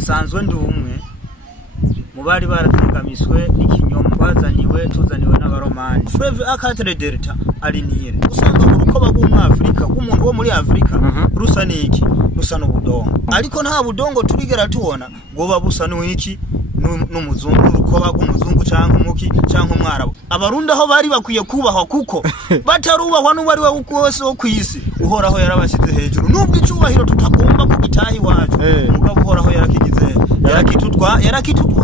sanzwe ndi umwe mu bari barazingamitswe n'ikinyoma tuzaniwe n'abaromani Fleuve Acatre Delta ari nire usanga urukoba rw'umwafrika umuntu wo muri Afrika rusa niki rusa n'ubudongo ariko nta budongo turigera tubona ngo babusa n'iki n'umuzungu urukoba rw'umuzungu canke umuki canke umwarabu abarundi aho bari bakwiye kubahwa kuko batarubahwa n'uwari we wose wo kwisi uhoraho yarabashize hejuru nubwo icubahiro tutagomba ku gitahi wacu mugabo uhoraho yarakigize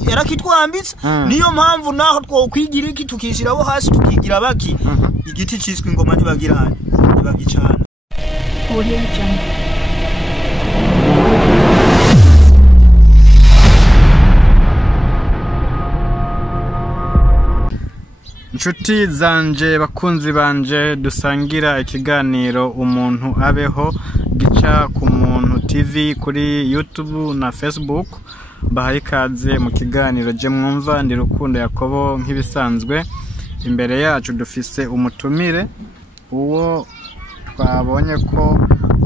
yarakitwambitse niyo mpamvu naho twokwigira iki tukishiraho hasi tukigira baki igiti ciswe ingoma ntibagirane ntibagicana Audio Jungle. Nshuti zanje bakunzi banje dusangira ikiganiro umuntu abeho gica ku muntu TV kuri YouTube na Facebook bahaye ikaze mu kiganiro je mwumva ndi Rukundo Yakobo nk'ibisanzwe imbere yacu dufise umutumire uwo twabonye ko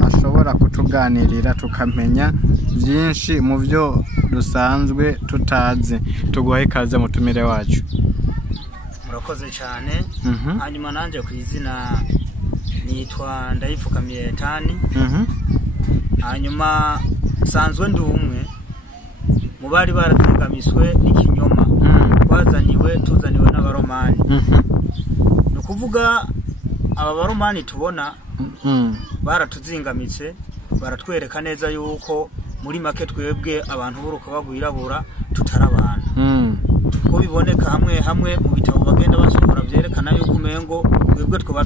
ashobora kutuganirira tukamenya byinshi mu byo dusanzwe tutazi tuguhaye ikaze mutumire wacu murakoze cyane hanyuma nanje ku izina nitwa Ndayifukamiye Tani hanyuma sanzwe ndi umwe mu bari barazingamitswe n'ikinyoma tuzaniwe n'abaromani no kuvuga aba baromani tubona baratuzingamitse baratwereka neza yuko muri make twebwe abantu buruko bagwirabura tutarabana ko biboneka hamwe mu bitabo bagenda basohora byerekana yuko umengo twebwe twoba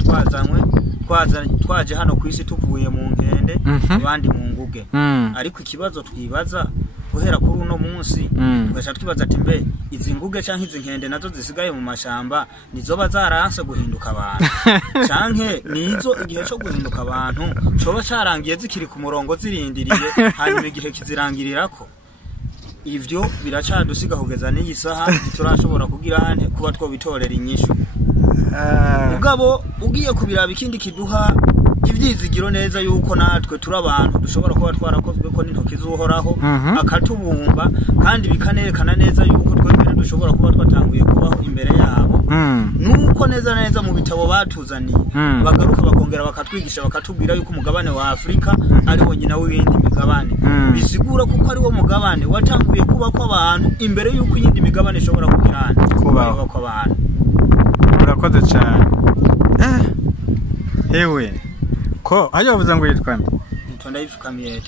twaje hano kwisi tuvuye mu nkende abandi mu nguge ariko ikibazo twibaza guhera kuri uno munsi tugasha twibaza ati mbe izi nguge canke izi nkende nazo zisigaye mu mashamba nizo bazaranse guhinduka abantu canke nizo igihe cyo guhinduka abantu coba carangiye zikiri ku murongo zirindiriye hanyuma igihe kizirangirirako ivyo biracadusiga kugeza n'iyi saha turashobora kugira hane kuba twobitorera inyishu mugabo ugiye kubiraba ikindi kiduha ivyizigiro neza yuko natwe turabantu dushobora kuba twarakozwe ko n'intoki z'uhoraho akatubumba kandi bikanerekana neza yuko twebwe dushobora kuba twatanguye kubaho imbere yabo nuko neza mu bitabo batuzaniye bagaruka bakongera bakatwigisha bakatubwira yuko umugabane wa Afrika ari wonyina w'indi migabane bisigura kuko ari wo mugabane watanguye kuba kw'abantu imbere yuko iyindi migabane ishobora kugirana kubaho kw'abantu urakoze cyane hewe ko ayovuze ngo yitwana Ndayifukamiye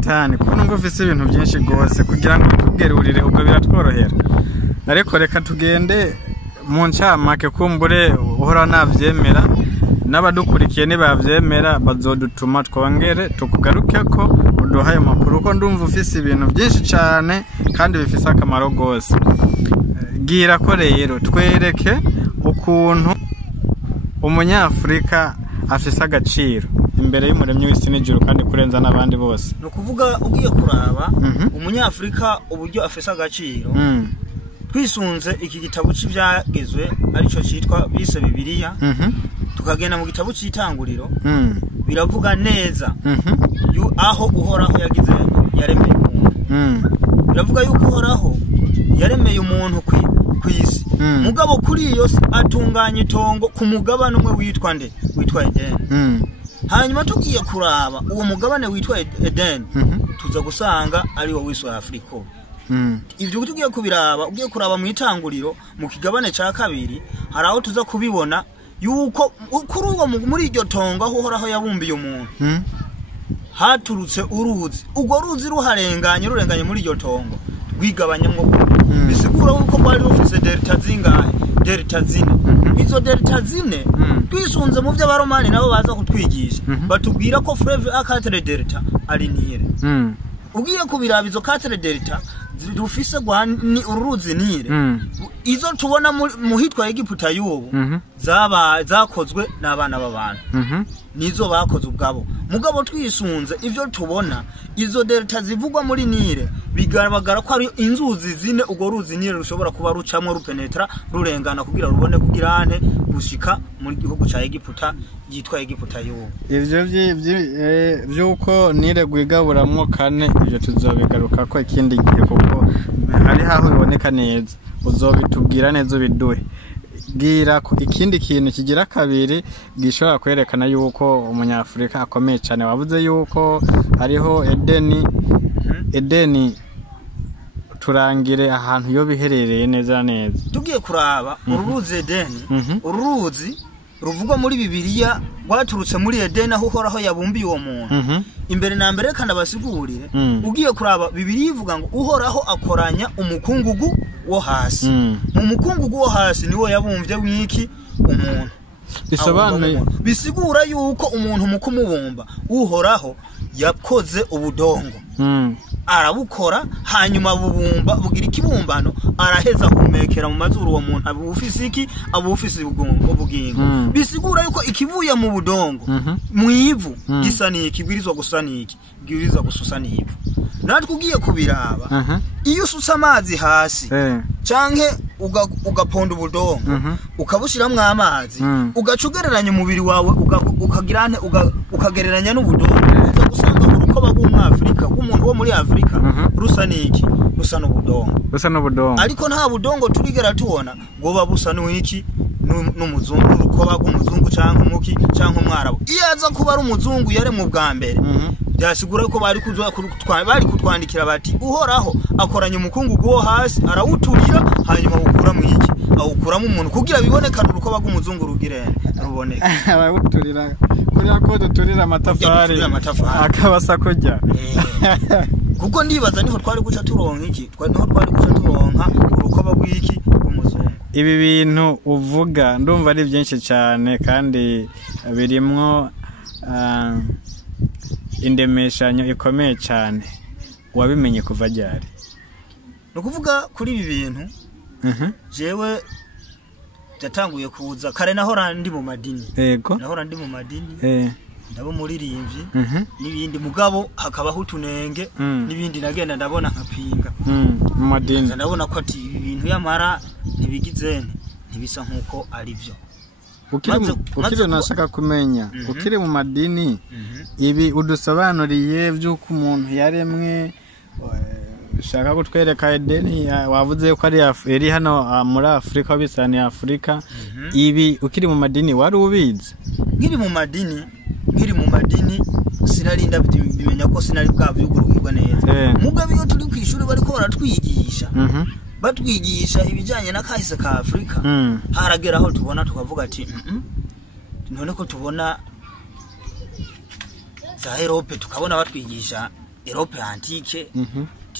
Tani ko numva ufise ibintu byinshi gose kugira ngo tugerurire ubwo biratworohera ariko reka tugende mu ncamake kumbure uhora navyemera n'abadukurikiye nibavyemera bazodutuma twongere tukugaruke ko uduhaye makuru ko ndumva ufise ibintu byinshi cyane kandi bifise akamaro gose gira ko rero twereke ukuntu umunyafrika afise agaciro imbere y'umuremyi w'isi n'ijuru kandi kurenza n'abandi bose no kuvuga ugiye kuraba umunyafrika uburyo afise agaciro twisunze iki gitabo cy'ivyagezwe arico citwa bise Bibiliya tukagenda mu gitabo cy'itanguriro biravuga neza aho uhoraho yagize yaremeye umuntu biravuga yuko uhoraho yaremeye umuntu kwisi mugabo kuri iyo atunganya itongo ku mugabane umwe witwa Eden hanyuma tugiye kuraba uwo mugabane witwa Eden tuza gusanga ari wo w'isi wa Afrika ivyo tugiye kubiraba ugiye kuraba mu itanguriro mu kigabane ca kabiri haraho tuza kubibona yuko kuri uwo muri iryo tongo aho uhoraho yabumbiye umuntu haturutse uruzi urwo ruzi rurenganye muri iryo tongo rwigabanyamwo bisigura uko bari rufise delta zine izo delta zine twisunze mu byo abaromani nabo baza kutwigisha batubwira ko Fleuve Acatre Delta ari nire ugiye kubiraba izo Acatre Delta zirufise ni uruzi nire izo tubona mu hitwa Egiputa y'ubu zakozwe n'abana b'abantu nizo bakoze ubwabo mugabo twisunze ivyo tubona izo delta zivugwa muri Nile bigaragara ko ari inzuzi zine ugo ruzi Nile rushobora kuba rucamwe rupenetra rurengana kugira rubone kugirane gushika muri gihugu ca Egiputa yitwa Egiputa yo ivyo vyuko Nile gwigaburamwo kane ivyo tuzobigaruka ko ikindi gihe kuko hari haho biboneka neza uzobitubwira neza biduhe gira ko ikindi kintu kigira kabiri gishobora kwerekana yuko umunyafrika akomeye cyane wavuze yuko hariho Edeni turangire ahantu yo biherereye neza neza tugiye kuraba uruzi Edeni uruzi ruvugwa muri Bibiliya rwaturutse muri Edeni aho Uhoraho yabumbiye uwo muntu imbere na mbere kandi abasigurire ugiye kuraba Bibiliya ivuga ngo Uhoraho akoranya umukungugu wo hasi mu mukungugu wo hasi niwo yabumvye wiki umuntu bisobanuye bisigura yuko umuntu mu kumubumba Uhoraho yakoze ubudongo arabukora hanyuma bubumba bugira ikibumbano araheza kumekera mu mazuru uwo muntu abufise iki abufise ubugingo bisigura yuko ikivuye mu budongo mu ivu gisa niki bwirizwa gusa niki bwirizwa gususa n'ivu natwe ugiye kubiraba iyo ususa amazi hasi canke ugaponda ubudongo ukabushiramwe amazi ugacugereranya umubiri wawe ukagirane ukagereranya n'ubudongo uza gusanga urukoba rw'umwafrika umuntu wo muri Afrika rusa niki rusa n'ubudongo ariko nta budongo turigera tubona ngo babusa n'iki n'umuzungu urukoba rw'umuzungu canke umuki canke umwarabu iyo aza kuba ari umuzungu yare mu bwa mbere byasigura ko bari kutwandikira bati Uhoraho akoranya umukungugu wo hasi arawuturira hanyuma ukura mu iki awukuramo umuntu kugira bibonekane urukoba rw'umuzungu ruboneka arawuturira kugira ko duturira amatafari akabasa kujya kuko ndibaza niho twari guca turonka iki niho twari guca turonka urukoba rw'iki rw'umuzungu ibi bintu uvuga ndumva ari byinshi cyane kandi birimwo indemeshanyo ikomeye cyane wabimenye kuva ryari no kuvuga kuri ibi bintu jewe yatanguye kuza kare nahora ndi mu madini yego nahora ndi mu madini ndabo muririmvyi nibindi mugabo hakabaho utunenge nibindi nagenda ndabona nkapinga mu madini ndabona ko ati ibintu yamara ntibigizene ntibisa nkuko ari byo ukiri nashaka kumenya ukiri mu madini ibi udusobanuriye by'uko umuntu yaremwe ushaka gutwereka Edeni wavuze ko ari hano muri Afrika bisani Afrika ibi ukiri mu madini wari ubizi nkiri mu madini sinarinda bimenya ko sinari bwavyugurukirwa neza mugabe iyo turi kwishuri bari ko baratwigisha batwigisha ibijanye na kahise ka Afrika haragera aho tubona tukavuga ati none ko tubona za Europe tukabona batwigisha Europe antique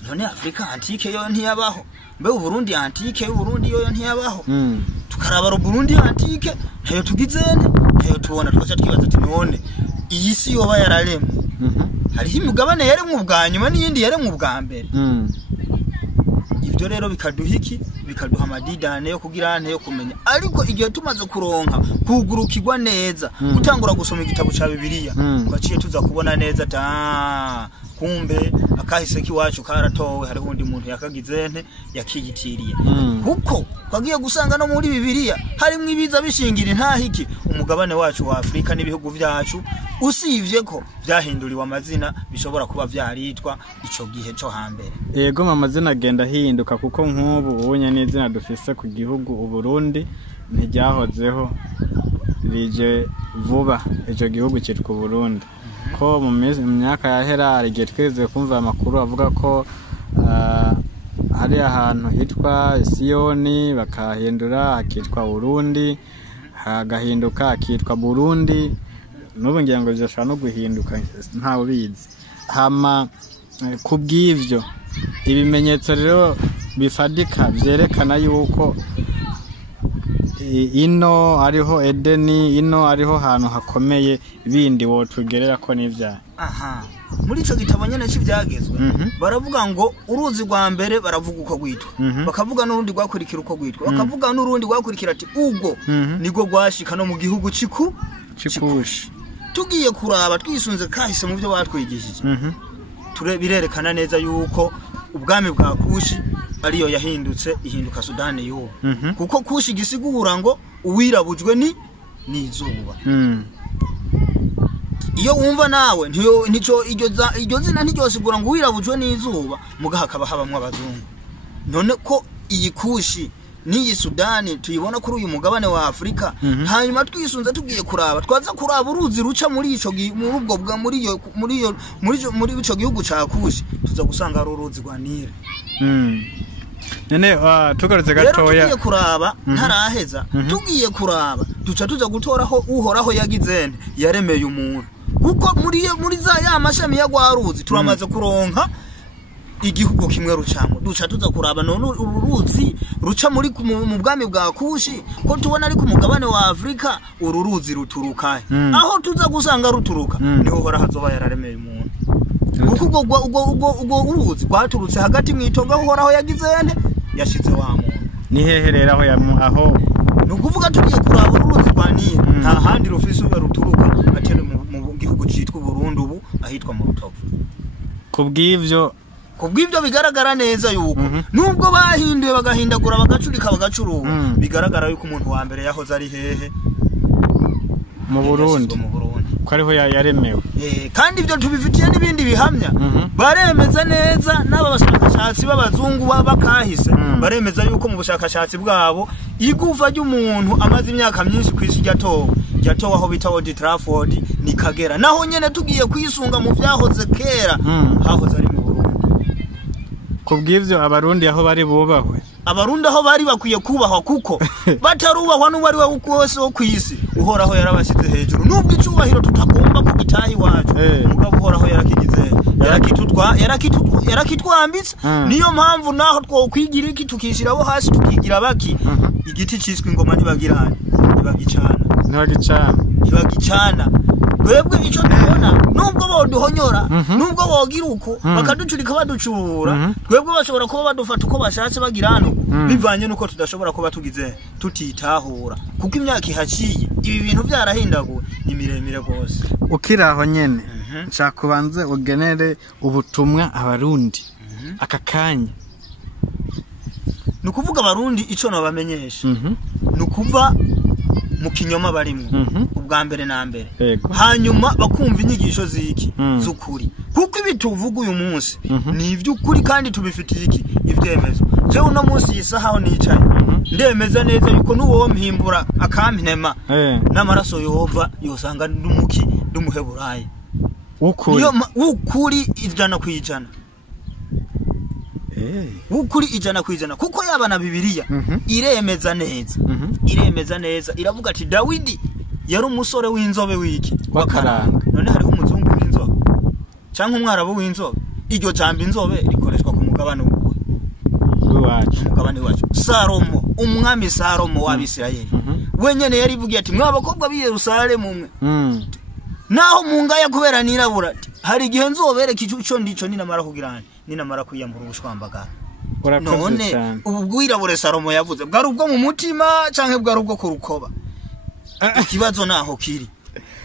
none Afrika antique yo ntiyabaho mbe Burundi antique y'Uburundi yo ntiyabaho tukaraba Burundi antique ntayo tugizene ntayo tubona twacha twibaza ati none iyi si yoba yararemwe hariho imigabane yaremwe ubwanyuma n'iyindi yaremwe ubwa mbere ivyo rero bikaduha amadidane yo kugira yo kumenya ariko igihe tumaze kuronka kugurukirwa neza gutangura gusoma igitabo ca Bibiliya twaciye tuza kubona neza kumbe akahise kiwacu karatowe hari undi muntu yakagizene yakigitiriye kuko twagiye gusanga no muri Bibiliya harimo ibiza bishingira ntahiki umugabane wacu wa Afrika n'ibihugu vyacu usivye ko vyahinduriwe amazina bishobora kuba vyaritwa ico gihe cyo hambere yego amazina agenda hinduka kuko nk'ubu ubunye n'izina dufise ku gihugu Uburundi ntiryahozeho rije vuba ico gihugu cyitwa Burundi ko mu myaka yahera igihe tweze kumva amakuru avuga ko hari ahantu hitwa Siyoni bakahindura akitwa Burundi hagahinduka akitwa Burundi n'ubu ngira ngo bizashobora no guhinduka ntawe bizi hama kubw'ivyo ibimenyetso rero bifadika vyerekana yuko ino ariho Edeni ino ariho hantu hakomeye bindi wotugerera ko n'ivya muri ico gitabo nyene cy'ivyagezwe baravuga ngo uruzi rwa mbere baravuga uko gwitwa bakavuga n'urundi rwakurikira uko gwitwa bakavuga n'urundi rwakurikira ati ubwo nigo gwashika no mu gihugu cikushi tugiye kuraba twisunze kahise mu byo batwigishije birerekana neza yuko ubwami bwa Kushi ariyo yahindutse ihinduka Sudani y'ubu kuko Kushi gisigura ngo uwirabujwe ni izuba. Iyo wumva nawe nico iryo zina ntiryosigura ngo uwirabujwe ni izuba mugaha kaba habamwe abazungu. None ko iyi Kushi n'iyi Sudani tuyibona kuri uyu mugabane wa Afrika hanyuma twisunze tugiye kuraba twaza kuraba uruzi ruca muri ico muri ico gihugu ca Kushi tuza gusanga ari uruzi rwa Nile. Nene tugarutse gatoya tugiye kuraba ntaraheza tugiye kuraba tuza gutoraho uhoraho yagizene yaremeye umuntu kuko muri za ya mashami ya gwaruzi turamaze kuronka igihugu kimwe rucamo tuza kuraba none uruzi ruca muri mu bwami bwa Kushi ko tubona ari ku mugabane wa Afrika uruzi ruturuka aho tuza gusanga ruturuka niho hora hazoba yararemeye umuntu kuko ubwo uruzi kwaturutse hagati mwitonga uhoraho yagizene yashitse wa muntu ni heherera aho nukuvuga tugiye kuraba uruzi rwa Nile nta handi rufise ruturuka atari mu gihugu citwa Burundi ubu ahitwa mu Rutovu. Kubw'ivyo bigaragara neza yuko nubwo bahinduye bagahindagura bagacurika bagacuru bigaragara yuko umuntu wa mbere yahoze ari hehe mu Burundi ko ariho yaremewe. Kandi ibyo tubifitiye n'ibindi bihamya baremeza neza n'aba bashakashatsi b'abazungu bakahise baremeza yuko mu bushakashatsi bwabo igufa ry'umuntu amaze imyaka myinshi kwisi ryatowe aho bita Old Trafford ni Kagera naho nyene tugiye kwisunga mu vyahoze kera hahoze ari mu Burundi. Kubw'ivyo abarundi aho bari bubahwe abarundi aho bari bakwiye kubahwa kuko batarubahwa n'ubari we wose wo kwisi uhoraho yarabashyize hejuru nubwo icubahiro tutagomba kugitahi wacu mugabo uhoraho yarakigize yarakitwambitse niyo mpamvu naho twokwigira iki tukishiraho hasi tukigira baki igiti ciswe ingoma ntibagicana twebwe ico tubona nubwo boduhonyora nubwo bogira uko bakaducurika baducura twebwe bashobora kuba badufata uko bashatse bagira hano bivanye nuko tudashobora kuba tugize tutitahura kuko imyaka ihaciye ibi bintu byarahindaguwe ni miremire gose. Ukiraho nyene ncakubanze ugenere ubutumwa abarundi akakanya nukuvuga abarundi ico no bamenyesha nukuva mu kinyoma barimwe ubwa mbere na mbere hanyuma bakumva inyigisho ziki zukuri kuko ibituvuga uyu munsi ni ivy'ukuri kandi tubifitiye iki ivyemezo jewe no munsi yisahaho nicaye ndemeza neza yuko nuwo mpimbura akampinema n'amaraso yova yosanga ndumuki ndumuheburaye ukuri ijana kwijana ukuri ijana kwijana kuko yaba na Bibiliya iremeza neza iravuga ati Dawidi yari umusore w'inzobe wiki wakaranga none hariho umuzungu w'inzobe canke umwarabu w'inzobe iryo jambo inzobe rikoreshwa ku mugabane wacu Salomo umwami Salomo w'Abisirayeli wenyene yari ivugiye ati mwabakobwa b'i Yerusalemu mwe naho mungaya kubera nirabura hari igihe nzobereka ico ndico ninamara kugirana ninamara kwiyambura ubushwambagara none ubwirabure Salomo yavuze bwari ubwo mu mutima canke bwari ubwo ku rukoba ikibazo naho kiri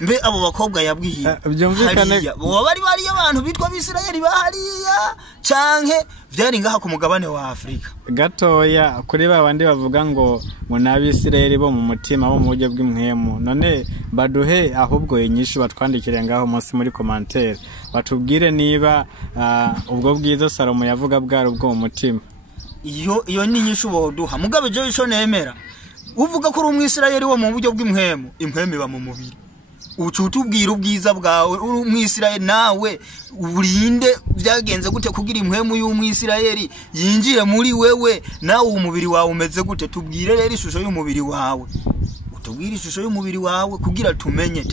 mbe abo bakobwa yabwiye byumvikane bo bari abantu bitwa Abisirayeli bahariya canke vyari ngaha ku mugabane wa Afrika gatoya kuri babandi bavuga ngo n'Abisirayeli bo mu mutima bo mu buryo bw'imwemu none baduhe ahubwo inyishu batwandikire ngaho munsi muri commentaire batubwire niba ubwo bwiza Salomo yavuga bwari ubwo mu mutima iyo ni inyishu boduha mugabe je ico nemera uvuga ko uri umwisirayeli wo mu buryo bw'imwemu imwemu ba mu mubiri ucutubwira ubwiza bwawe umwisirayeli nawe urinde byagenze gute kugira imwemu y'umwisirayeli yinjire muri wewe nawe umubiri wawe umeze gute tubwire rero ishusho y'umubiri wawe utubwire ishusho y'umubiri wawe kugira tumenye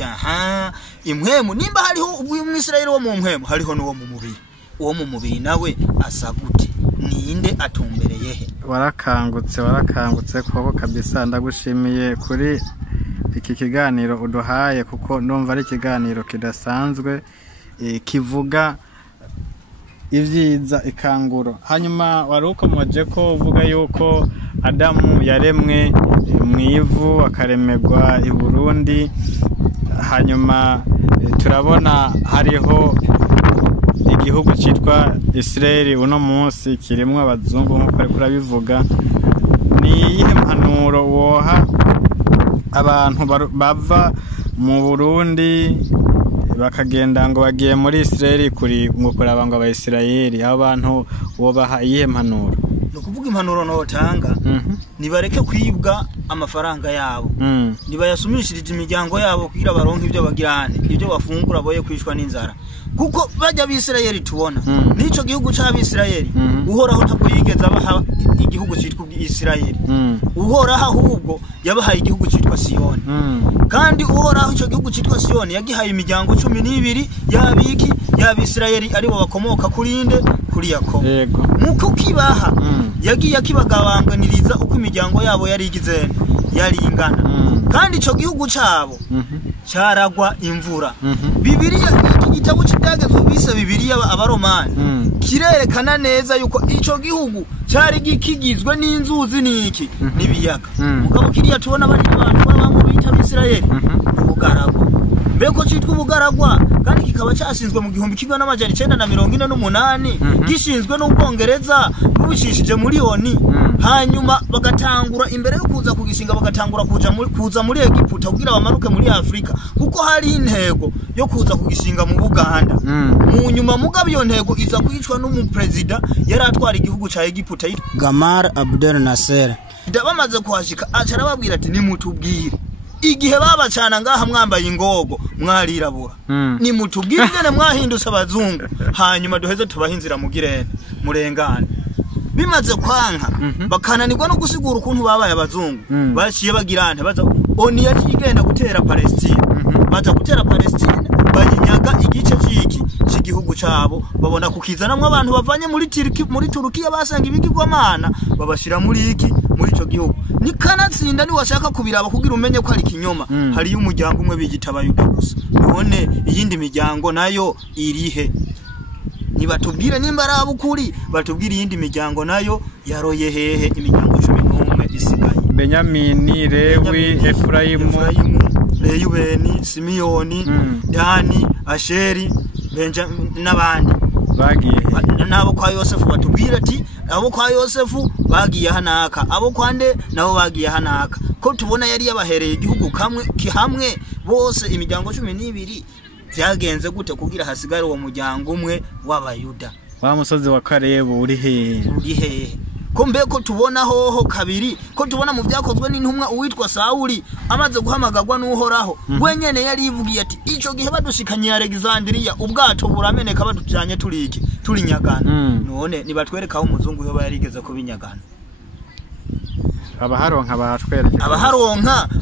imwemu nimba hariho umwisirayeli wo mu mwemu hariho n'uwo mu mubiri uwo mu mubiri nawe asa gute ninde atumbereye he warakangutse kuko kabisa ndagushimiye kuri iki kiganiro uduhaye kuko ndumva ari ikiganiro kidasanzwe kivuga ivyiza ikanguro hanyuma waruko moje ko uvuga yuko Adamu yaremwe mwivu akaremerwa i Burundi hanyuma turabona hariho igihugu cyitwa Israel uno munsi kirimo abazungu nk'uko ariko urabivuga. Ni iyihe mpanuro woha abantu bava mu Burundi bakagenda ngo bagiye muri Israel kuri ngo kuraba ngo abayisirayeli, abo bantu wobaha iyihe mpanuro? No kuvuga impanuro notanga nibareke kwibwa amafaranga yabo, nibayasumishirije imiryango yabo kugira baronke ibyo bagirane, ibyo bafungura boye kwishwa n'inzara, kuko bajya bisirayeli tubona nico gihugu c'abisirayeli uhoraho ntabwo yigeze abaha igihugu cyitwa Isirayeli, uhoraho ahubwo yabahaye igihugu cyitwa Siyoni, kandi uhoraho ico gihugu cyitwa Siyoni yagihaye imiryango 12 yabiki y'abisirayeli aribo bakomoka kuri inde, kuri Yakobo. Muko kibaha yagiye akibagabanganiriza uko imiryango yabo yari igizene yari ingana, kandi ico gihugu cabo cyaragwa imvura. Bibiliya iki gitabo cy'ibyagezwe bise Bibiliya abaromani kirerekana neza yuko ico gihugu cyari gikigizwe n'inzuzi niki nibiyaga. Mugabo kiriya tubona bari abantu b'abantu bita Isirayeli ubugaragwa, mbeko cyitwa ubugaragwa, kandi kikaba cyashinzwe mu 1948 gishinzwe n'Ubwongereza bubishishije muri Oni. Hanyuma bagatangura imbere yo kuza kugishinga bagatangura kuza muri Egiputa kugira bamanuke muri Afrika, kuko hari intego yo kuza kugishinga mu Buganda. Mu nyuma mugabo iyo ntego iza kwicwa n'umupresident yari atwara igihugu ca Egiputa Gamal Abdel Nasser. Bamaze kuhashika acara babwira ati nimutubwire igihe babacana ngaha mwambaye ingogo mwarirabura, nimutubwire ngene mwahindutse abazungu, hanyuma duheze tubahinzira mugirene murengane. Bimaze kwanka bakananirwa no gusigura ukuntu babaye abazungu, baciye bagirante baza Oni yagenda gutera Palestine, baza gutera Palestine bayinyaga igice cyiki cy'igihugu cabo, babona kukizanamwe abantu bavanye muri Turukiya basanga ibigirwamana babashira muri ico gihugu. Ni kanatsinda ni washaka kubiraba kugira umenye ko ari kinyoma, hari umuryango umwe bigita Abayuda gusa. None iyindi miryango nayo irihe? Nibatubwire nimba arabukuri, batubwire iyindi miryango nayo yaroye hehe imiryango 11 isigaye. Benyamini, Lewi, Efraimu, Reyubeni, Simiyoni, Dani, Asheri, n'abandi bagiye nabo kwa Yosefu. Batubwira ati abo kwa Yosefu bagiye hanaka, abo kwande nabo bagiye hanaka, ko tubona yari yabahereye igihugu hamwe bose imiryango 12 vyagenze gute kugira hasigare uwo muryango umwe w'Abayuda? Wa musozi wa Karebu uri hehe? Ko mbeko tubona hoho kabiri, ko tubona mu byakozwe n'intumwa uwitwa Sauli amaze guhamagagwa n'uhoraho wenyene yari ivugiye ati ico gihe badushikanye ya Alexandria ubwato burameneka badujanye turi nyagana. None nibatwereka aho umuzungu yoba yarigeze kubinyagana. Abaharonka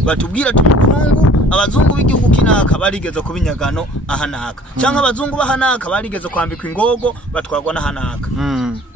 batubwira tumukungu abazungu b'igihugu kinaka barigeze kubinyagano ahanaka, cyangwa abazungu bahanaka barigeze kwambikwa ingogo batwagwa nahanaka.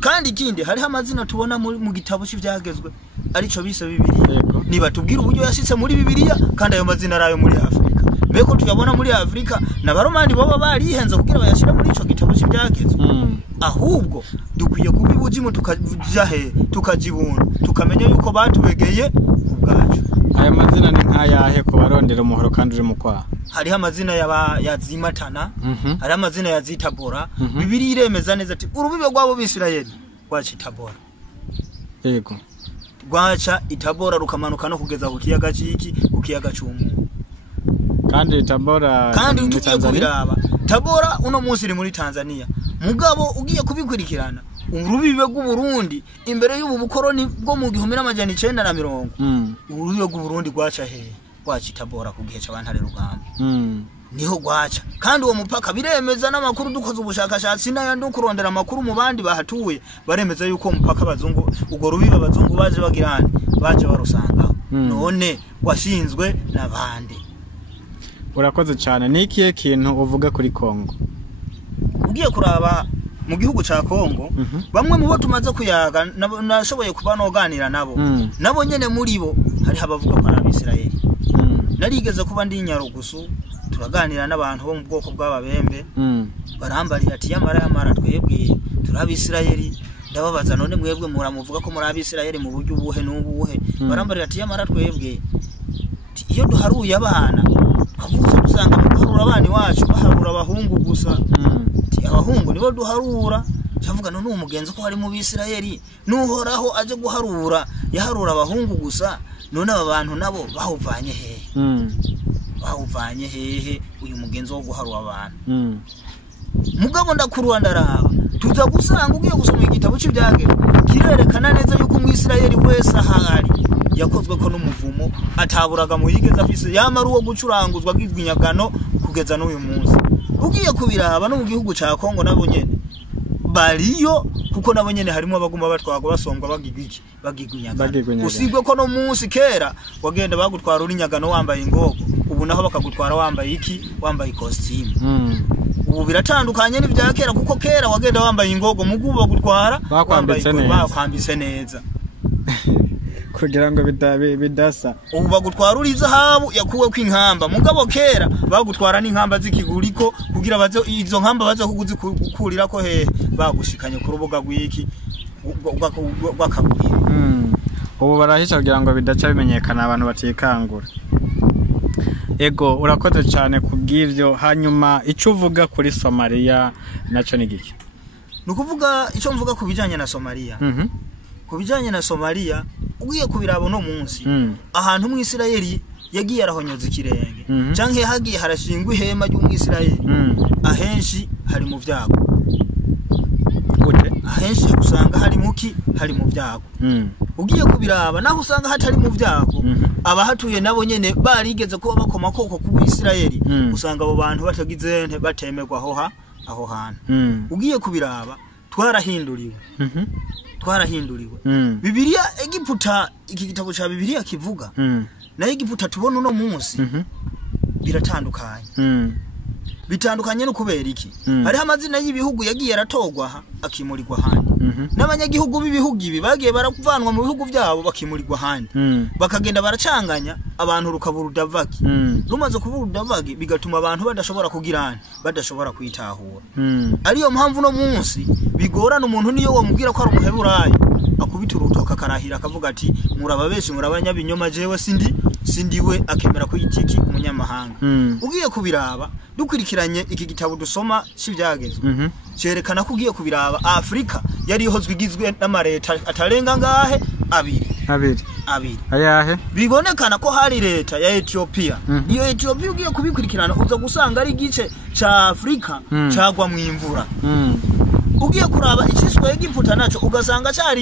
Kandi ikindi hari amazina tubona mu gitabo cy'ibyagezwe arico bise Bibiliya. Nibatubwira uburyo yashitse muri Bibiliya, kandi ayo mazina arayo muri Afrika. Mbeko tuyabona muri Afrika n'abaromani baba barihenze kugira bayashira muri ico gitabo cy'ibyagezwe. Ahubwo dukwiye kubibujimu tukajahe tukajibuna tukamenya yuko batubegeye ubwacu. Aya mazina ni nkayahe ko barondera umuhoro kandi uri mukwa? Hari amazina yazimatana, hari amazina yazitabora. Bibiliya iremeza neza ati urubibe rwabo b'Isirayeli rwaca Itabora. Yego. Rwaca Itabora rukamanuka no kugeza ku kiyaga ciki, ku kiyaga cy'umu. Kandi Tabora kandi tugiye kubiraba Tabora uno munsi iri muri Tanzania. Mugabo ugiye kubikurikirana urubibe rw'u Burundi imbere y'ubu bukoroni bwo mu 1990 urubibe rw'u Burundi rwaca hehe? Rwaca Tabora ku gihe cy'abantare rugamba. Niho rwaca, kandi uwo mupaka biremeza n'amakuru dukoze ubushakashatsi n'ayandi kurondera amakuru mu bandi bahatuye baremeza yuko umupaka abazungu ugo rubibe abazungu baje bagirana baje barusanga. None washinzwe n'abandi. Urakoze cyane. Nikiye kintu uvuga kuri Kongo? Ugiye kuraba mu gihugu ca Kongo bamwe mu bo tumaze kuyaga nashoboye kubanoganira nabo nyene muri bo hari abavuga ko ari Abisirayeli. Narigeze kuba ndi Nyarugusu turaganira n'abantu bo mu bwoko bw'Ababembe, barambariye ati yamara twebwe turi Abisirayeli. Ndababaza none mwebwe muramuvuga ko muri Abisirayeli mu buryo ubuhe n'ubuhe? Barambariye ati yamara twebwe iyo duharuye abana kavuze dusanga mu guharura abana wacu baharura abahungu gusa abahungu nibo duharura cyavuga none umugenzi ko hari mu Bisirayeli nuhoraho aje guharura yaharura abahungu gusa none aba bantu nabo bahuvanye hehe uyu mugenzi wo guharura abantu mugabo ndakuruwa ndaraba tuza gusanga ugiye gusoma igitabo cy'ibyage kirerekana neza yuko mu Isirayeli wese ahari yakozwe ko n'umuvumo ataburaga mu yigeze afise yamara uwo gucuranguzwa bw'inyagano kugeza n'uyu munsi ugiye kubiraba no mu gihugu ca Kongo nabo nyene bariyo kuko nabo nyene harimo abaguma batwago basombwa bagigunyagano usibwe ko no munsi kera wagenda bagutwara uri nyagano wambaye ingogo ubu naho bakagutwara wambaye wambaye costume ubu biratandukanye n'ibya kera kuko kera wagenda wambaye ingogo mugubu bagutwara bakwambitse neza kugira ngo bidasa ubu bagutwara uri zahabu yakuwe kw'inkamba mugabo kera bagutwara n'inkamba z'ikiguriko kugira baze izo nkamba baze kugukurira ko he bagushikanye ku rubuga rw'iki rw'akaguriro ubu barahisha kugira ngo bidaca bimenyekana abantu batikangura. Ego urakoze cyane kubw'ivyo. Hanyuma ico uvuga kuri Somalia naco ni giki? Nukuvuga ico mvuga kubijanye na Somalia. Kubijanye na Somalia ugiye kubirabo no munsi ahantu mu Isirayeli yagiye arahonyoza ikirenge canke hagiye harashingwa ihema ryo mu Isirayeli ahenshi hari mu vyago gute ahenshi usanga hari mu vyago ugiye kubiraba naho usanga hatari mu vyago abahatuye nabo nyene barigeze kuba bakoma koko ku Isirayeli usanga abo bantu batagize batemerwa aho hantu ugiye kubiraba twarahinduriwe Bibiliya Egiputa iki gitabo cha Bibiliya kivuga na Egiputa tubona no munsi biratandukanye bitandukanye no kubera iki hari amazina y'ibihugu yagiye aratogwa akimurirwa handi n'abanyagihugu b'ibihugu ibi bagiye barakuvanwa mu bihugu byabo bakimurirwa handi bakagenda baracanganya abantu rukabura udavagi rumaze kubura udavagi bigatuma abantu badashobora kwitahura ariyo mpamvu no munsi bigorana umuntu niyo wamubwira ko ari umuheburayi akubita urutoka karahira akavuga ati murababeshi murabanyabinyoma jewe sindiwe akemera ko yitiki umunyamahanga ugiye kubiraba dukurikiranye iki gitabo dusoma cy'ibyagezwe cerekana ko ugiye kubiraba Afrika yari ihozwe igizwe n'amareta atarenga ngahe abiri ayahe bibonekana ko hari leta ya Ethiopia iyo Ethiopia ugiye kubikurikirana uza gusanga ari igice ca Afrika cagwa mu imvura ugiye kuraba iciswe Egiputa naco ugasanga cyari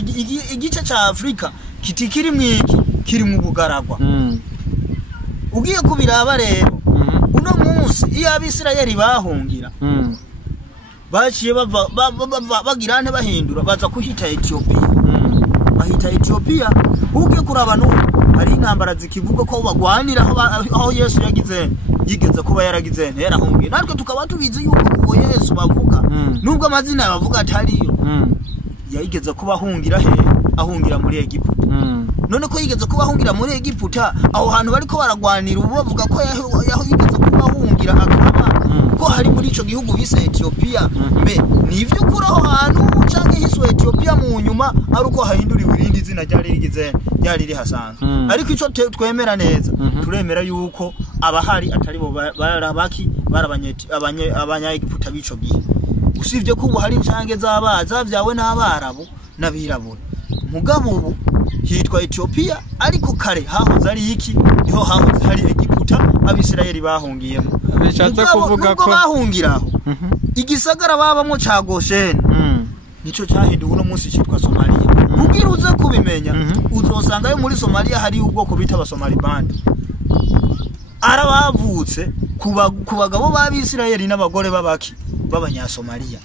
igice ca Afrika kitikiri mwiki kiri mu bugaragwa ugiye kubiraba rero uno munsi iyo Abisirayeli bahungira baciye bagirane bahindura baza kuhita Ethiopia bahita Ethiopia ugiye kuraba no hari intambara zikivuga ko bagwanira aho Yesu yigeze kuba yaragize yarahungiye natwe tukaba tubizi yuko uwo Yesu bavuga nubwo amazina bavuga atariyo yigeze kuba ahungira muri Egiputa none ko yigeze kuba ahungira muri Egiputa aho hantu bariko baragwanira ubu bavuga ko yigeze kuba ahungira akaba ko hari muri ico gihugu bise Ethiopia mbe nivyo kuri aho hantu canke hiswe Ethiopia mu nyuma ari uko hahinduriwe irindi zina ryari rihasanzwe ariko ico twemera neza turemera yuko abahari atari bo abanya Egiputa bico gihe usivye ko ubu hari inshange zavyawe n'Abarabu n'abirabura mugabo ubu hitwa Ethiopia ariko kare hahoze ari iki niho hahoze hari Egiputa Abisirayeli bahungiyemo bishatse kuvuga ko bahungiraho igisagara babamo ca Goshen nico cyahinduwe no munsi cyitwa Somalia kugira uze kubimenya uzosanga yo muri Somalia hari ubwoko bita abasomali band arabavutse ku bagabo b'Abisirayeli n'abagore b'Abanyasomalia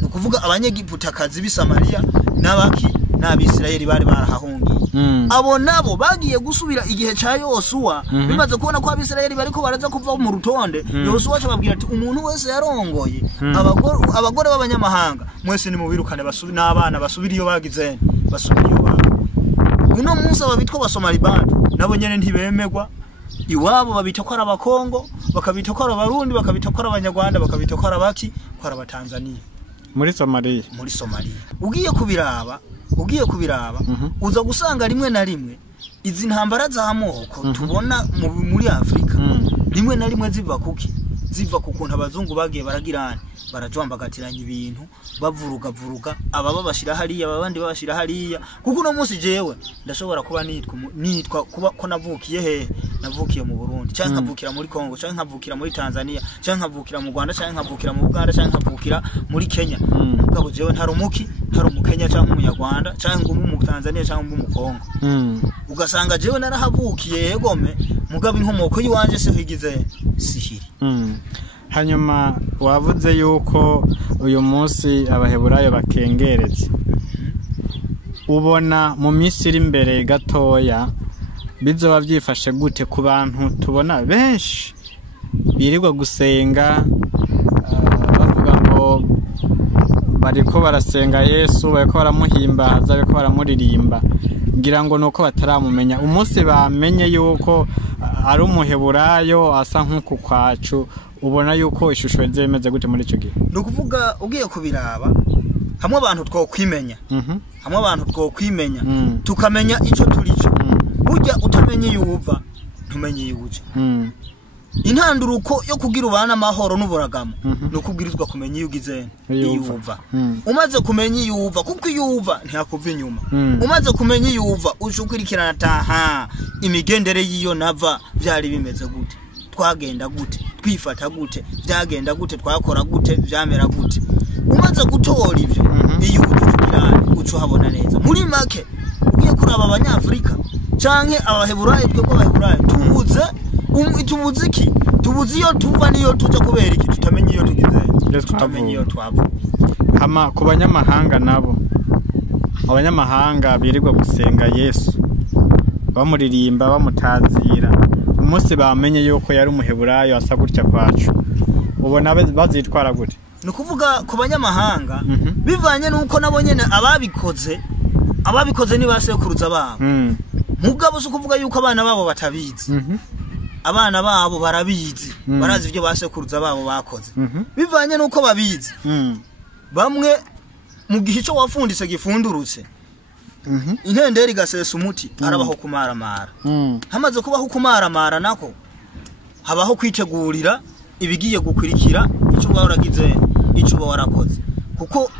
nukuvuga abanyegiputa kazi b'Isamaria n'Abisirayeli bari barahahungiye abo nabo bagiye gusubira igihe ca Yosuwa bimaze kubona ko Abisirayeli bariko baraza kuva mu rutonde Yosuwa acababwira ati umuntu wese yarongoye abagore b'abanyamahanga mwese ni mubirukane n'abana basubiriyo bagize basubiriyo uno munsi ababitwa basomali bantu nabo nyene ntibemegwa iwabo babita ko arabakongo bakabita ko arabarundi bakabita ko abanyarwanda bakabita ko arabaki ko arabatanzania muri Somalia ugiye kubiraba uza gusanga rimwe na rimwe izi ntambara z'amoko tubona muri Afrika rimwe na rimwe ziva ku kuntu abazungu bagiye baragirana barajwambagatiranya ibintu bavuruga ababa bashira hariya abandi babashira hariya kuko no munsi jewe ndashobora kuba nitwa kuba ko navukiye mu Burundi cyangwa nkavukira muri Kongo cyangwa nkavukira muri Tanzania cyangwa nkavukira mu Rwanda cyangwa nkavukira mu Uganda cyangwa nkavukira muri Kenya mugabo jewe ntari umukenya cyangwa umunyarwanda cyangwa mu Tanzania cyangwa mu Kongo ugasanga jewe narahavukiye yegome mugabo inkomoko yiwanje se higize sihiri. Hanyuma wavuze yuko uyu munsi abaheburayo bakengeretse ubona mu minsi iri imbere gatoya bizoba byifashe gute ku bantu tubona benshi birirwa gusenga bavuga ngo bariko barasenga Yesu bariko baramuhimbaza bariko baramuririmba ngira ngo nuko bataramumenya umunsi bamenye yuko ari umuheburayo asa nk'uku kwacu ubona yuko ishusho zemeze gute muri ico gihe? Nukuvuga ugiye kubiraba hamwe abantu twokwimenya hamwe abantu twokwimenya tukamenya ico turico burya utamenye yuva ntumenye yuje intanduruko yo kugira ubana amahoro n'uburagamo nukubwirizwa kumenya yugize yuva umaze kumenya yuva kuko yuva ntiyakuva inyuma umaze kumenya yuva ucukurikirana taha imigendere yiyo nava byari bimeze gute twagenda gute twifata gute byagenda gute twakora gute byamera gute umaze gutora ivyo iyo ucukurikirana ucu habona neza muri make ugiye kuraba abanyafrika canke abaheburayo twebwe abaheburayo tubuze iki tubuze iyo tuva niyo tuja kubera iki tutamenye iyo tugize tutamenye iyo twava hama ku banyamahanga nabo abanyamahanga birirwa gusenga Yesu bamuririmba bamutazira umunsi bamenye yuko yari umuheburayo asa gutya kwacu ubona bazitwara gute? Nukuvuga ku banyamahanga bivanye nuko nabo nyene ababikoze ni basekuruza babo mugabo so kuvuga yuko abana babo batabizi abana babo barabizi barazi ivyo basekuruza babo bakoze bivanye nuko babizi bamwe mu gihe cyo wafundise gifundurutse intenderi gasesa umuti arabaho kumaramara hamaze kubaho kumaramara nako habaho kwitegurira ibigiye gukurikira ico baragize ico warakoze kuko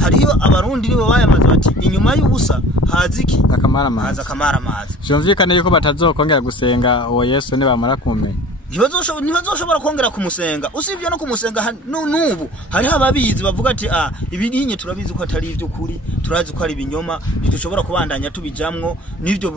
hariyo abarundi nibo bayamaze bati inyuma y'ubusa haziki akamaramaza byumvikane yuko batazokongera gusenga uwo Yesu ne bamara kumenya ntibazoshobora kongera kumusenga usivye no kumusenga nubu hari ababizi bavuga ati ibinye turabizi ko atari ivyo kuri turazi ko ari ibinyoma ntitushobora kubandanya tubijamwo nivyo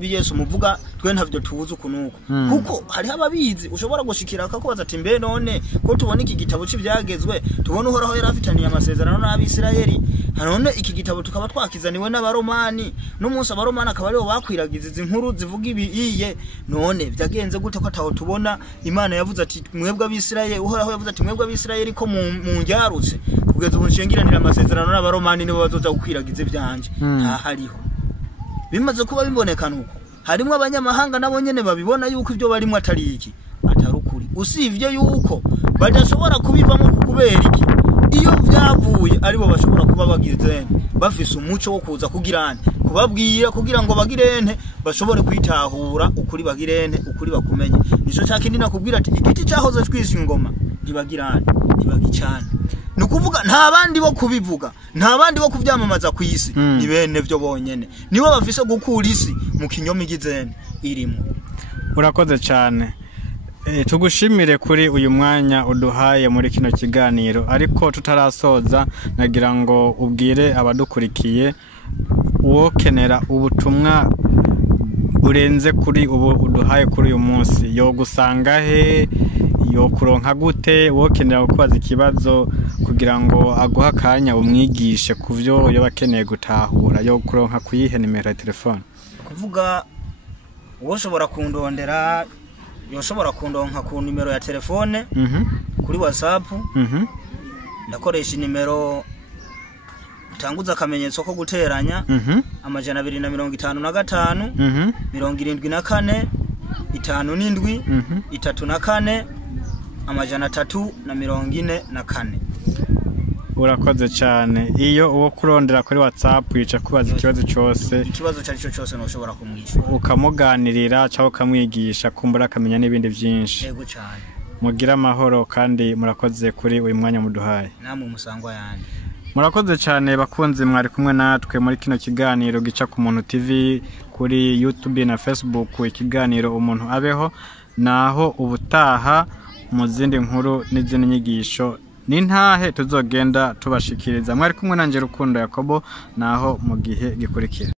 Yesu muvuga twe ntavyo tubuze kunuko kuko hari ababizi ushobora gushikira akakoza ati mbe none ko tubona iki gitabo cy'ivyagezwe tubona uhoraho yarafitaniye amasezerano n'Abisirayeli none iki gitabo tukaba twakizaniwe n'abaromani n'umunsi abaromani akaba aribo bakwiragiza izi nkuru zivuga ibiye none vyagenze gute ko ataho tubona Imana yavuze ati mwebwe Abisirayeli uhoraho yavuze ati mwebwe Abisirayeli ko mu njyarutse kugeza ubushengiranira amasezerano n'abaromani nibo bazoza gukwiragiza ivyanje hariho bimaze kuba bibonekana uko harimo abanyamahanga nabo nyene babibona yuko ivyo barimo atari iki atarukuri usivye yuko badashobora kubivamo kubera iki iyo vyavuye aribo bashobora kuba bagizene bafise umuco wo kuza kugirana kubabwira kugira ngo bagirene bashobore kwitahura ukuri bagirene ukuri bakumenye nico cyakindi nakubwira ati igiti cyahoze twisi ingoma ntibagirane ntibagicana nukuvuga nta bandi bo kubivuga nta bandi bo kuvyamamaza kwisi ni bene vyo bonyene nibo bafise gukura isi mu kinyoma igizene irimo. Urakoze cyane tugushimire kuri uyu mwanya uduhaye muri kino kiganiro ariko tutarasoza nagira ngo ubwire abadukurikiye uwo kenera ubutumwa burenze kuri ubu uduhaye kuri uyu munsi yo gusanga he yo kuronka gute uwo kenera kubaza ikibazo kugira ngo aguha kanya umwigishe kuvyo yo bakeneye gutahura yo kuronka kuyihe nimero ya telefone kuvuga uwo shobora kundondera yoshobora kundonka ku nimero ya telefone kuri WhatsApp ndakoresha nimero utanguza akamenyetso ko guteranya amajana 255 74 57 34 amajana 344 urakoze cyane. Iyo uwo kurondera kuri WhatsApp yica kubaza ikibazo cyose cyari cyose no ushobora kumwishyura ukamuganirira cyangwa ukamwigisha kumbura akamenya n'ibindi byinshi. Yego cyane. Mugira amahoro kandi murakoze kuri uyu mwanya muduhaye. Namwe musangwa yandi. Murakoze cyane bakunzi, mwari kumwe natwe muri kino kiganiro gica ku Muntu TV kuri YouTube na Facebook, ikiganiro umuntu abeho. Naho ubutaha mu zindi nkuru n'izindi nyigisho n'intahe tuzogenda tubashikiriza. Mwari kumwe nanje Rukundo Yakobo, naho mu gihe gikurikira.